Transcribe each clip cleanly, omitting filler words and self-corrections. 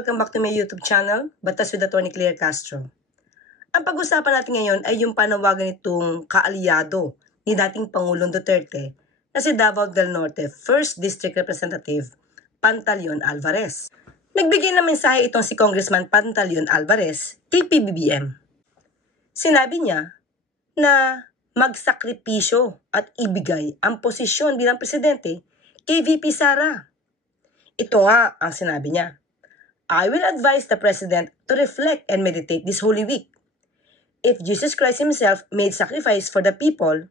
welcome back to my YouTube channel, Batas with Atty. Claire Castro. Ang pag-usapan natin ngayon ay yung panawagan nitong kaalyado ni dating Pangulong Duterte na si Davao del Norte 1st District Representative Pantaleon Alvarez. Nagbigay ng mensahe itong si Congressman Pantaleon Alvarez kay PBBM. Sinabi niya na magsakripisyo at ibigay ang posisyon bilang presidente kay VP Sara. Ito nga ang sinabi niya. I will advise the President to reflect and meditate this Holy Week. If Jesus Christ Himself made sacrifice for the people,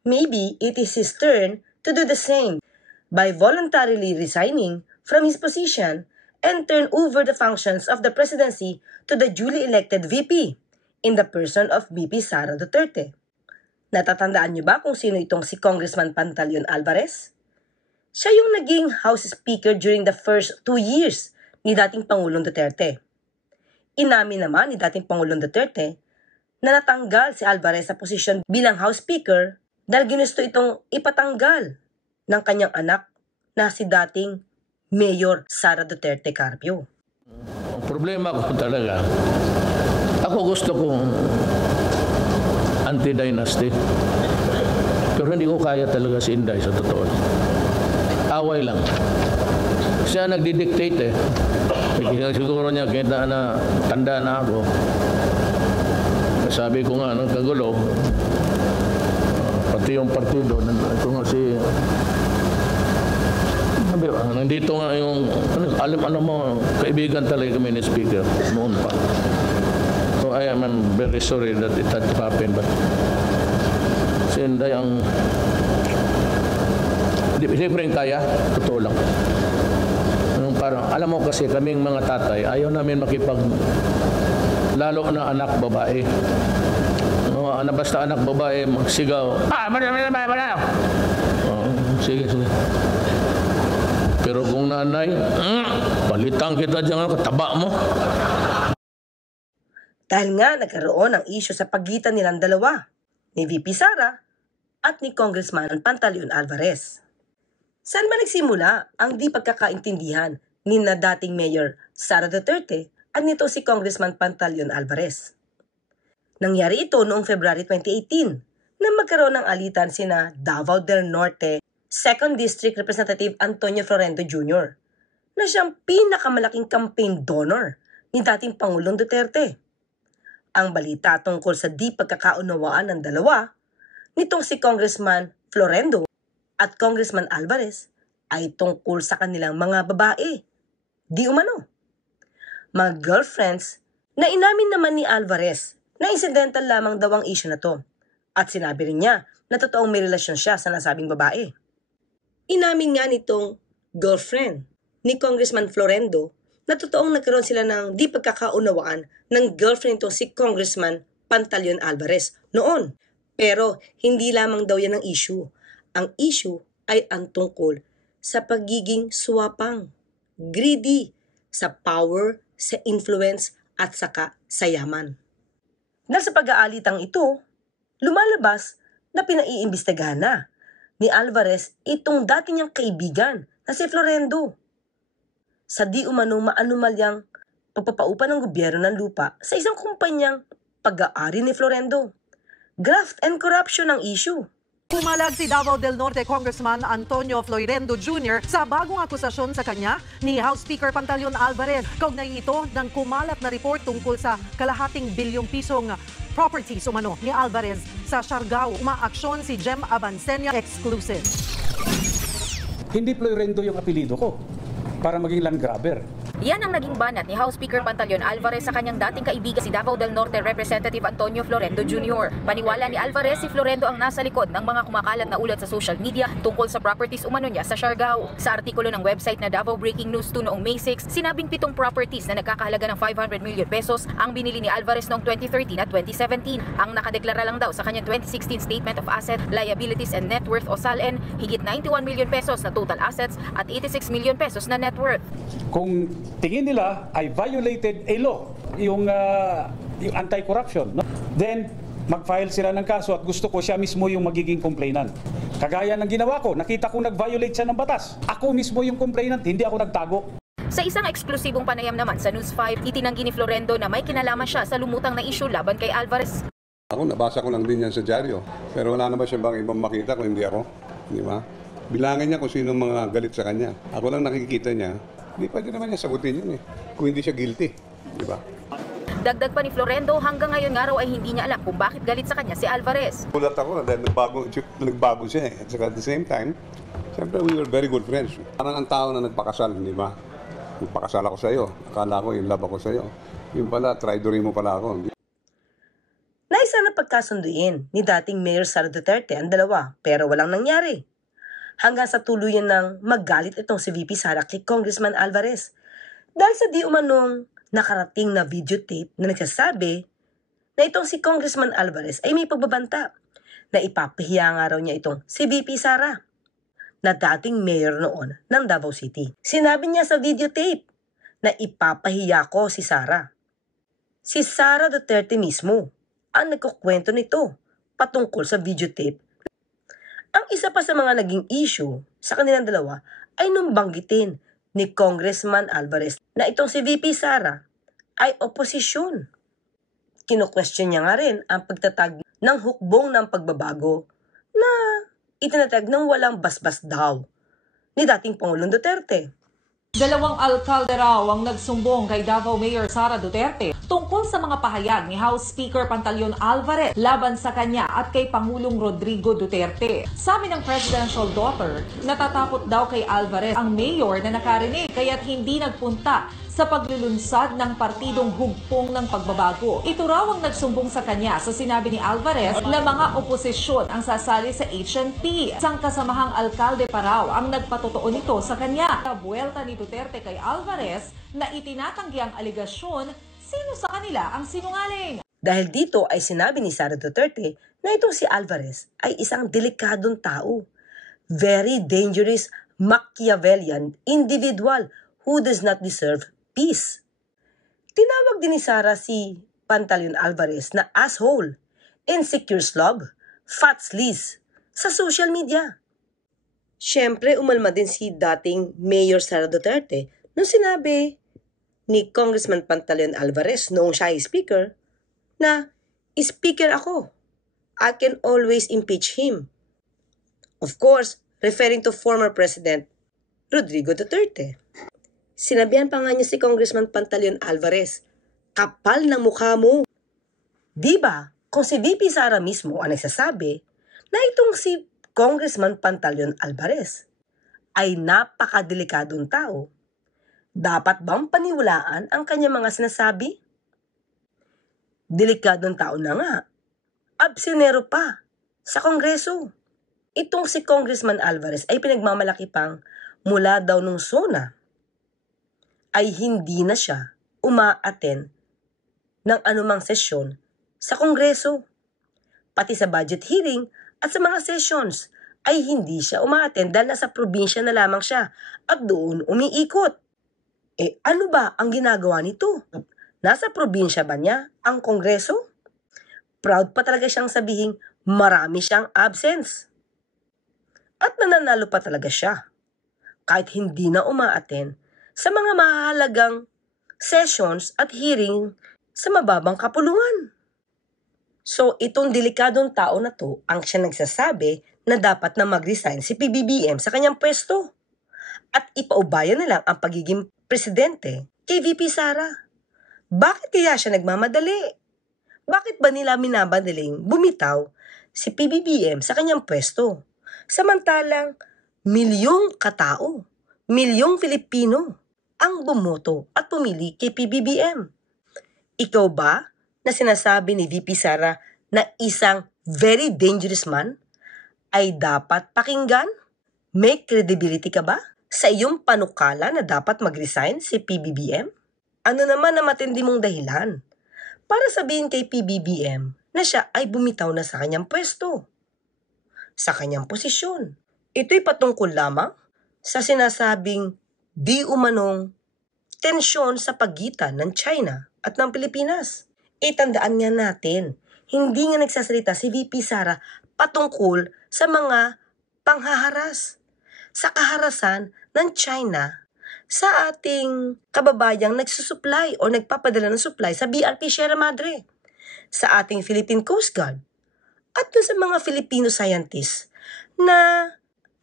maybe it is His turn to do the same by voluntarily resigning from His position and turn over the functions of the presidency to the duly elected VP in the person of VP Sara Duterte. Natatandaan niyo ba kung sino itong si Congressman Pantaleon Alvarez? Siya yung naging House Speaker during the first 2 years ni dating Pangulong Duterte. Inamin naman ni dating Pangulong Duterte na natanggal si Alvarez sa posisyon bilang House Speaker dahil ginusto itong ipatanggal ng kanyang anak na si dating Mayor Sara Duterte Carpio. Ang problema ko talaga, ako gusto kong anti-dynasty. Pero hindi ko kaya talaga si Inday sa totoo. Away lang. Siya nagdi-dictate eh. Siguro niya kita na tanda na ako. Sabi ko nga ng kagulo, pati yung partido, ito nga si nandito nga yung alam mo, kaibigan talaga kami ni Speaker noon pa. So I am very sorry that it had to happen, but si Inday ang hindi ko rin kaya, totoo lang. Parang, alam mo kasi kaming mga tatay, ayaw namin lalo na anak babae. Basta anak babae, magsigaw. Sige. Pero kung nanay, palitan kita dyan, kataba mo. Dahil nga nagkaroon ng isyu sa pagitan nilang dalawa, ni VP Sara at ni Congressman Pantaleon Alvarez. Saan ba nagsimula ang di pagkakaintindihan ni na dating Mayor Sara Duterte at nito si Congressman Pantaleon Alvarez? Nangyari ito noong February 2018 na magkaroon ng alitan sina Davao del Norte 2nd District Representative Antonio Florendo Jr. na siyang pinakamalaking campaign donor ni dating Pangulong Duterte. Ang balita tungkol sa di pagkakaunawaan ng dalawa nitong si Congressman Florendo at Congressman Alvarez ay tungkol sa kanilang mga babae. Di umano. Mga girlfriends na inamin naman ni Alvarez na incidental lamang daw ang issue na to. At sinabi rin niya na totoong may relasyon siya sa nasabing babae. Inamin nga nitong girlfriend ni Congressman Florendo na totoong nagkaroon sila ng di pagkakaunawaan ng girlfriend nitong si Congressman Pantaleon Alvarez noon. Pero hindi lamang daw yan ang issue. Ang issue ay ang tungkol sa pagiging swapang, greedy, sa power, sa influence at saka sa yaman. Dahil sa pag-aalitang ito, lumalabas na pinaiimbestigahan na ni Alvarez itong dati niyang kaibigan na si Florendo sa di umanong maanumalyang pagpapaupa ng gobyerno ng lupa sa isang kumpanyang pag-aari ni Florendo. Graft and corruption ang issue. Pumalag si Davao del Norte Congressman Antonio Florendo Jr. sa bagong akusasyon sa kanya ni House Speaker Pantaleon Alvarez. Kaugnay ito ng kumalat na report tungkol sa kalahating bilyong pisong properties umano ni Alvarez sa Siargao. Umaaksyon si Jem Abansenia exclusive. Hindi Florendo yung apelido ko para maging land grabber. Yan ang naging banat ni House Speaker Pantaleon Alvarez sa kanyang dating kaibigan si Davao del Norte Representative Antonio Florendo Jr. Paniwala ni Alvarez, si Florendo ang nasa likod ng mga kumakalat na ulat sa social media tungkol sa properties umano niya sa Siargao. Sa artikulo ng website na Davao Breaking News 2 noong May 6, sinabing 7 properties na nagkakahalaga ng 500 million pesos ang binili ni Alvarez noong 2013 at 2017. Ang nakadeklara lang daw sa kanyang 2016 Statement of Asset, Liabilities and Net Worth o SALN, higit 91 million pesos na total assets at 86 million pesos na net worth. Kung tingin nila ay violated a law, yung anti-corruption, no? Then mag-file sila ng kaso at gusto ko siya mismo yung magiging complainant. Kagaya ng ginawa ko, nakita ko nag-violate siya ng batas. Ako mismo yung complainant, hindi ako nagtago. Sa isang eksklusibong panayam naman sa News 5, itinanggi ni Florendo na may kinalaman siya sa lumutang na issue laban kay Alvarez. Ako, nabasa ko lang din yan sa dyaryo. Pero wala naman siya bang ibang makita kung hindi ako. Di ba? Bilangin niya kung sino mga galit sa kanya. Ako lang nakikita niya. Hindi pwede naman niya sagutin yun kung hindi siya guilty. Di ba? Dagdag pa ni Florendo, hanggang ngayon nga raw ay hindi niya alam kung bakit galit sa kanya si Alvarez. Kulat ako dahil nagbago siya At the same time, siyempre we were very good friends. Parang ang tao na nagpakasal, di ba? Nagpakasal ako sa iyo. Akala ko yung love ako sa iyo. Yung pala, traidorin mo pala ako. Naisa na pagkasunduin ni dating Mayor Sara Duterte ang dalawa pero walang nangyari. Hanggang sa tuluyan ng maggalit itong si VP Sara kay Congressman Alvarez dahil sa di umanong nakarating na videotape na nagsasabi na itong si Congressman Alvarez ay may pagbabanta na ipapahiya nga raw niya itong si VP Sara na dating mayor noon ng Davao City. Sinabi niya sa videotape na ipapahiya ko si Sara. Si Sara Duterte mismo ang nagkukwento nito patungkol sa videotape. Ang isa pa sa mga naging issue sa kanilang dalawa ay nung banggitin ni Congressman Alvarez na itong si VP Sara ay oposisyon. Kino-question niya nga rin ang pagtatag ng hukbong ng pagbabago na itinatag ng walang basbas daw ni dating Pangulong Duterte. Dalawang alkalde raw ang nagsumbong kay Davao Mayor Sara Duterte tungkol sa mga pahayag ni House Speaker Pantaleon Alvarez laban sa kanya at kay Pangulong Rodrigo Duterte. Sabi ng presidential daughter, natatakot daw kay Alvarez ang mayor na nakarinig kaya't hindi nagpunta sa paglulunsad ng partidong hugpong ng pagbabago. Ito raw ang nagsumbong sa kanya sa sinabi ni Alvarez na mga oposisyon ang sasali sa HNP. Isang kasamahang alkalde pa raw ang nagpatotoo nito sa kanya. Kabuelta ni Duterte kay Alvarez na itinatanggi ang aligasyon, sino sa kanila ang sinungaling? Dahil dito ay sinabi ni Sara Duterte na itong si Alvarez ay isang delikadong tao. Very dangerous Machiavellian individual who does not deserve peace. Tinawag din ni Sara si Pantaleon Alvarez na asshole, insecure slob, fat sleaze sa social media. Siyempre, umalma din si dating Mayor Sara Duterte nung sinabi ni Congressman Pantaleon Alvarez noong siya ay speaker na speaker ako. I can always impeach him. Of course, referring to former President Rodrigo Duterte. Sinabihan pa nga niya si Congressman Pantaleon Alvarez, kapal ng mukha mo. Diba, kung si VP Sara mismo ang nagsasabi na itong si Congressman Pantaleon Alvarez ay napakadelikadong tao, dapat bang paniwalaan ang kanyang mga sinasabi? Delikadong tao na nga, absenero pa sa Kongreso. Itong si Congressman Alvarez ay pinagmamalaki pang mula daw nung SONA ay hindi na siya uma-attend ng anumang sesyon sa Kongreso. Pati sa budget hearing at sa mga sessions ay hindi siya uma-attend dahil nasa probinsya na lamang siya at doon umiikot. Ano ba ang ginagawa nito? Nasa probinsya ba niya ang Kongreso? Proud pa talaga siyang sabihin marami siyang absence. At nananalo pa talaga siya kahit hindi na uma-attend sa mga mahalagang sessions at hearing sa mababang kapulungan. So, itong delikadong tao na to ang siya nagsasabi na dapat na mag-resign si PBBM sa kanyang pwesto at ipaubayan na lang ang pagiging presidente kay VP Sara. Bakit kaya siya nagmamadali? Bakit ba nila minabadaling bumitaw si PBBM sa kanyang pwesto? Samantalang, milyong katao, milyong Filipino ang bumoto at pumili kay PBBM. Ikaw ba na sinasabi ni VP Sara na isang very dangerous man ay dapat pakinggan? May credibility ka ba sa iyong panukala na dapat mag-resign si PBBM? Ano naman na matindi mong dahilan para sabihin kay PBBM na siya ay bumitaw na sa kanyang pwesto, sa kanyang posisyon? Ito'y patungkol lamang sa sinasabing di umanong tensyon sa pagitan ng China at ng Pilipinas. Tandaan nga natin, hindi nga nagsasalita si VP Sara patungkol sa mga panghaharas, sa kaharasan ng China sa ating kababayang nagsusupply o nagpapadala ng supply sa BRP Sierra Madre, sa ating Philippine Coast Guard, at dun sa mga Filipino scientists na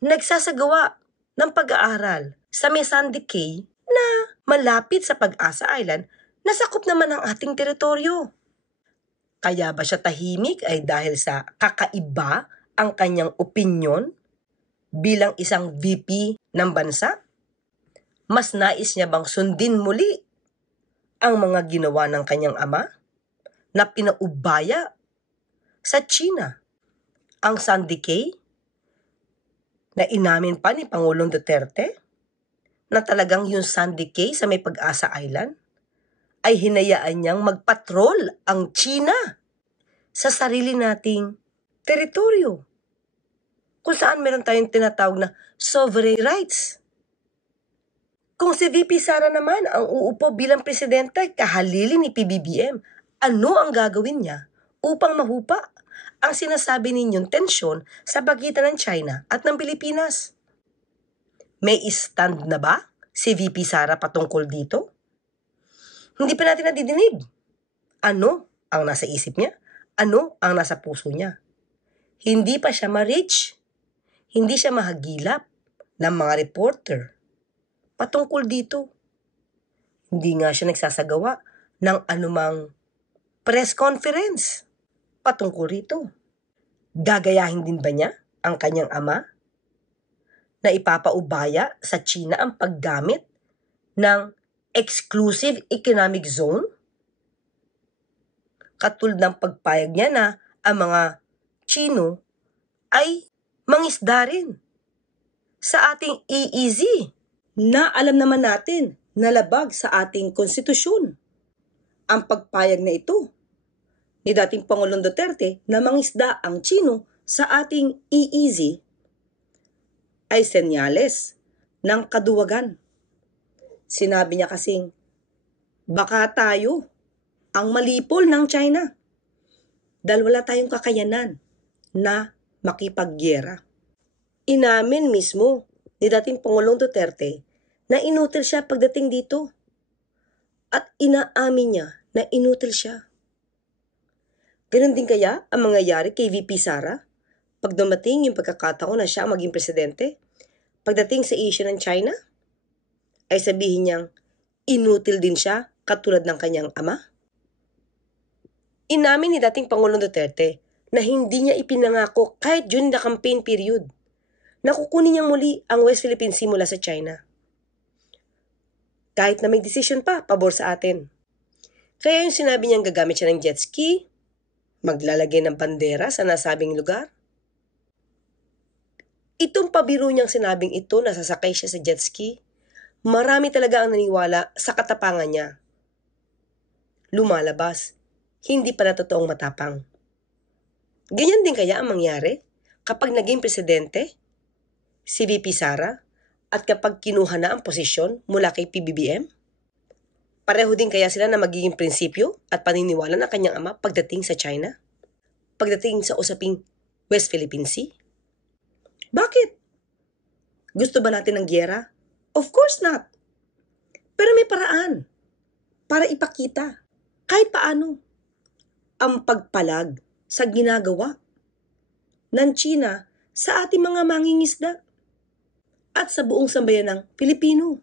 nagsasagawa ng pag-aaral sa Mesandic Cay na malapit sa Pag-asa Island na sakop naman ang ating teritoryo. Kaya ba siya tahimik ay dahil sa kakaiba ang kanyang opinyon bilang isang VP ng bansa? Mas nais niya bang sundin muli ang mga ginawa ng kanyang ama na pinaubaya sa China ang Sandy Cay na inamin pa ni Pangulong Duterte na talagang yung Sandy Cay sa may Pag-asa Island ay hinayaan niyang magpatrol ang China sa sarili nating teritoryo kung saan meron tayong tinatawag na sovereign rights. Kung si VP Sara naman ang uupo bilang presidente kahalili ni PBBM, ano ang gagawin niya upang mahupa ang sinasabi ninyong tensyon sa pagitan ng China at ng Pilipinas? May stand na ba si VP Sara patungkol dito? Hindi pa natin nadidinig. Ano ang nasa isip niya? Ano ang nasa puso niya? Hindi pa siya ma-reach. Hindi siya mahagilap ng mga reporter patungkol dito. Hindi nga siya nagsasagawa ng anumang press conference patungkol rito. Gagayahin din ba niya ang kanyang ama na ipapaubaya sa China ang paggamit ng exclusive economic zone? Katulad ng pagpayag niya na ang mga Chino ay mangisda rin sa ating EEZ na alam naman natin na labag sa ating konstitusyon. Ang pagpayag na ito ni dating Pangulong Duterte na mangisda ang Chino sa ating EEZ ay senyales ng kaduwagan. Sinabi niya kasing baka tayo ang malipol ng China dahil wala tayong kakayanan na makipaggiyera. Inamin mismo ni dating Pangulong Duterte na inutil siya pagdating dito. At inaamin niya na inutil siya. Ganun din kaya ang mangyayari kay VP Sara pag dumating yung pagkakataon na siya maging presidente? Pagdating sa issue ng China, ay sabihin niyang inutil din siya katulad ng kanyang ama? Inamin ni dating Pangulong Duterte na hindi niya ipinangako kahit during the campaign period na kukunin niyang muli ang West Philippine Sea mula sa China. Kahit na may decision pa, pabor sa atin. Kaya yung sinabi niyang gagamit siya ng jet ski, maglalagay ng bandera sa nasabing lugar. Itong pabiro niyang sinabing ito na sasakay siya sa jet ski, marami talaga ang naniwala sa katapangan niya. Lumalabas, hindi pala totoong matapang. Ganyan din kaya ang mangyari kapag naging presidente si VP Sara at kapag kinuha na ang posisyon mula kay PBBM? Pareho din kaya sila na magiging prinsipyo at paniniwala ng kanyang ama pagdating sa China? Pagdating sa usaping West Philippine Sea? Bakit? Gusto ba natin ng giyera? Of course not. Pero may paraan para ipakita kahit paano ang pagpalag sa ginagawa ng China sa ating mga mangingisda at sa buong sambayan ng Pilipino.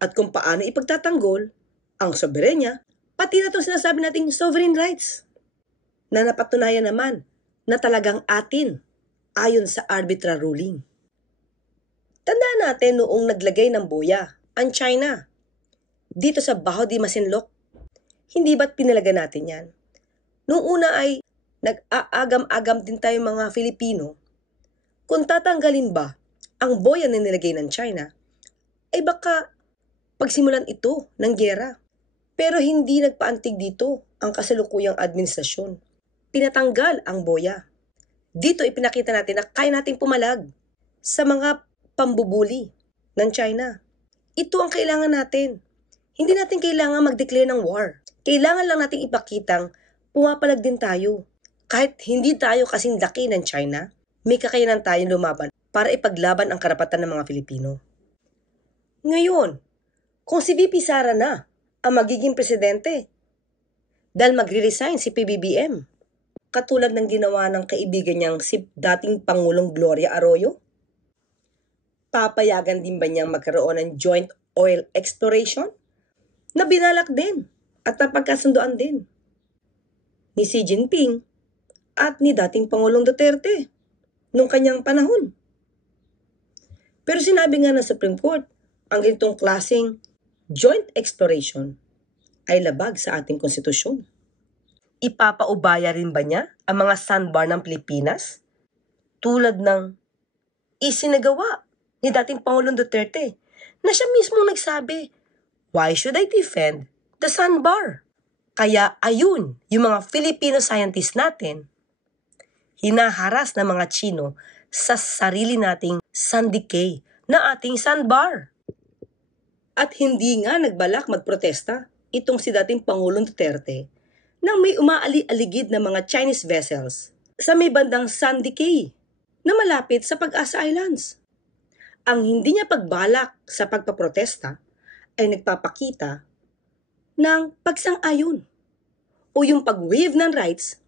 At kung paano ipagtatanggol ang soberenya, pati na itong sinasabi nating sovereign rights na napatunayan naman na talagang atin ayon sa arbitral ruling. Tandaan natin noong naglagay ng boya ang China dito sa Baho de Masinloc. Hindi ba't pinalaga natin yan? Noong una ay nag-aagam-agam din tayo mga Filipino kung tatanggalin ba ang boya na nilagay ng China ay baka pagsimulan ito ng giyera. Pero hindi nagpaantig dito ang kasalukuyang administrasyon. Pinatanggal ang boya. Dito ipinakita natin na kaya nating pumalag sa mga pambubuli ng China. Ito ang kailangan natin. Hindi natin kailangan mag-declare ng war. Kailangan lang nating ipakitang pumapalag din tayo. Kahit hindi tayo kasing laki ng China, may kakayanan tayong lumaban para ipaglaban ang karapatan ng mga Filipino. Ngayon, kung si VP Sara na ang magiging presidente dahil magre-resign si PBBM, katulad ng ginawa ng kaibigan niyang si dating Pangulong Gloria Arroyo? Papayagan din ba niyang magkaroon ng joint oil exploration na binalak din at napagkasundoan din ni Xi Jinping at ni dating Pangulong Duterte nung kanyang panahon? Pero sinabi nga ng Supreme Court, ang ganitong klaseng joint exploration ay labag sa ating konstitusyon. Ipapaubaya rin ba niya ang mga sandbar ng Pilipinas? Tulad ng isinagawa ni dating Pangulong Duterte na siya mismo nagsabi, "Why should I defend the sandbar?" Kaya ayun, yung mga Filipino scientists natin, hinaharas ng mga Chino sa sarili nating sandikay na ating sandbar. At hindi nga nagbalak magprotesta itong si dating Pangulong Duterte nang may umaali-aligid na mga Chinese vessels sa may bandang Sandy Cay na malapit sa Pag-asa Islands. Ang hindi niya pagbalak sa pagpaprotesta ay nagpapakita ng pagsang-ayon o yung pag-waive ng rights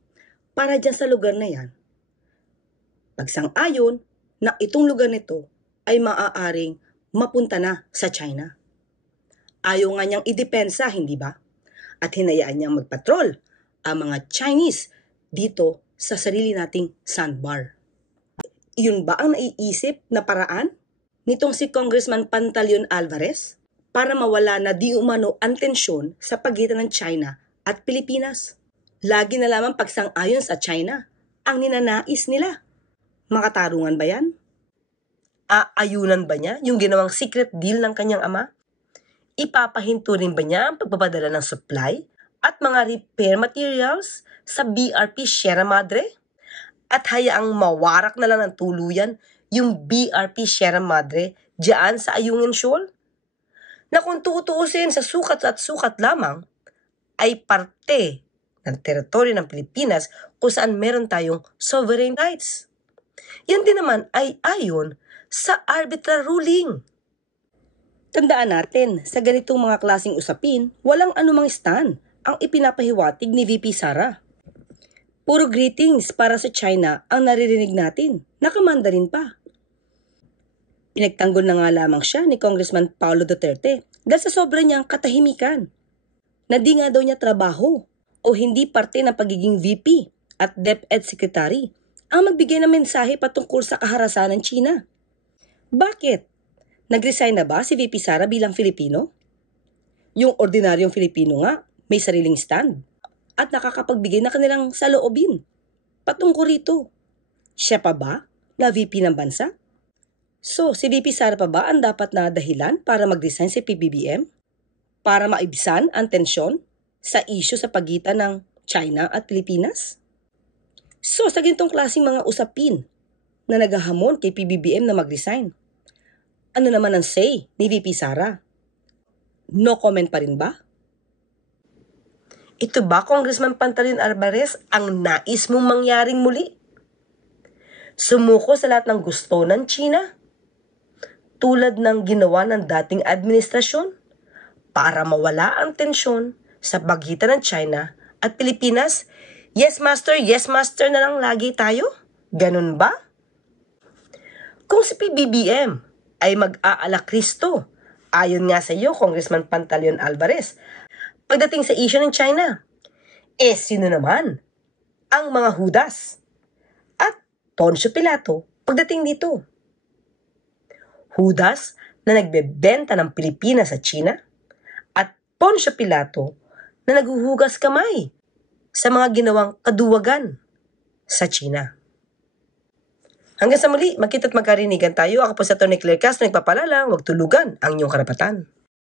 para dyan sa lugar na yan. Pagsang-ayon na itong lugar nito ay maaaring mapunta na sa China. Ayaw nga niyang idepensa, hindi ba? At hinayaan niyang magpatrol ang mga Chinese dito sa sarili nating sandbar. Iyon ba ang naiisip na paraan nitong si Congressman Pantaleon Alvarez para mawala na di umano ang tensyon sa pagitan ng China at Pilipinas? Lagi na lamang pagsang-ayon sa China ang ninanais nila. Makatarungan ba yan? Aayunan ba niya yung ginawang secret deal ng kanyang ama? Ipapahinto rin ba niya ang pagpapadala ng supply at mga repair materials sa BRP Sierra Madre? At hayaang mawarak na lang ng tuluyan yung BRP Sierra Madre diyan sa Ayungin Shoal? Na kung tutuusin sa sukat at sukat lamang, ay parte ng teritoryo ng Pilipinas kung saan meron tayong sovereign rights. Yan din naman ay ayon sa arbitral ruling. Tandaan natin, sa ganitong mga klaseng usapin, walang anumang stand ang ipinapahiwatig ni VP Sara. Puro greetings para sa China ang naririnig natin, nakamandarin pa. Pinagtanggol na nga lamang siya ni Congressman Paulo Duterte dahil sa sobra niyang katahimikan. Na di nga daw niya trabaho o hindi parte ng pagiging VP at DepEd Secretary ang magbigay ng mensahe patungkol sa kaharasan ng China. Bakit? Nag-resign na ba si VP Sara bilang Filipino? Yung ordinaryong Filipino nga, may sariling stand at nakakapagbigay na kanilang saloobin patungkol rito. Siya pa ba na VP ng bansa? So, si VP Sara pa ba ang dapat na dahilan para mag-resign si PBBM? Para maibsan ang tensyon sa issue sa pagitan ng China at Pilipinas? So, sa ganitong klaseng mga usapin na naghahamon kay PBBM na mag-resign, ano naman ang say ni VP Sara? No comment pa rin ba? Ito ba, Congressman Pantaleon Alvarez, ang nais mong mangyaring muli? Sumuko sa lahat ng gusto ng China? Tulad ng ginawa ng dating administrasyon para mawala ang tensyon sa pagitan ng China at Pilipinas? Yes master na lang lagi tayo? Ganun ba? Kung si PBBM ay mag-aala Kristo, ayon nga sa iyo, Congressman Pantaleon Alvarez, pagdating sa issue ng China, sino naman ang mga Judas at Poncio Pilato pagdating dito? Judas na nagbebenta ng Pilipinas sa China at Poncio Pilato na naghuhugas kamay sa mga ginawang kaduwagan sa China. Hanggang sa muli, magkita't magkarinigan tayo. Ako po sa Tony Claire Castro, nagpapalala, huwag tulugan ang inyong karapatan.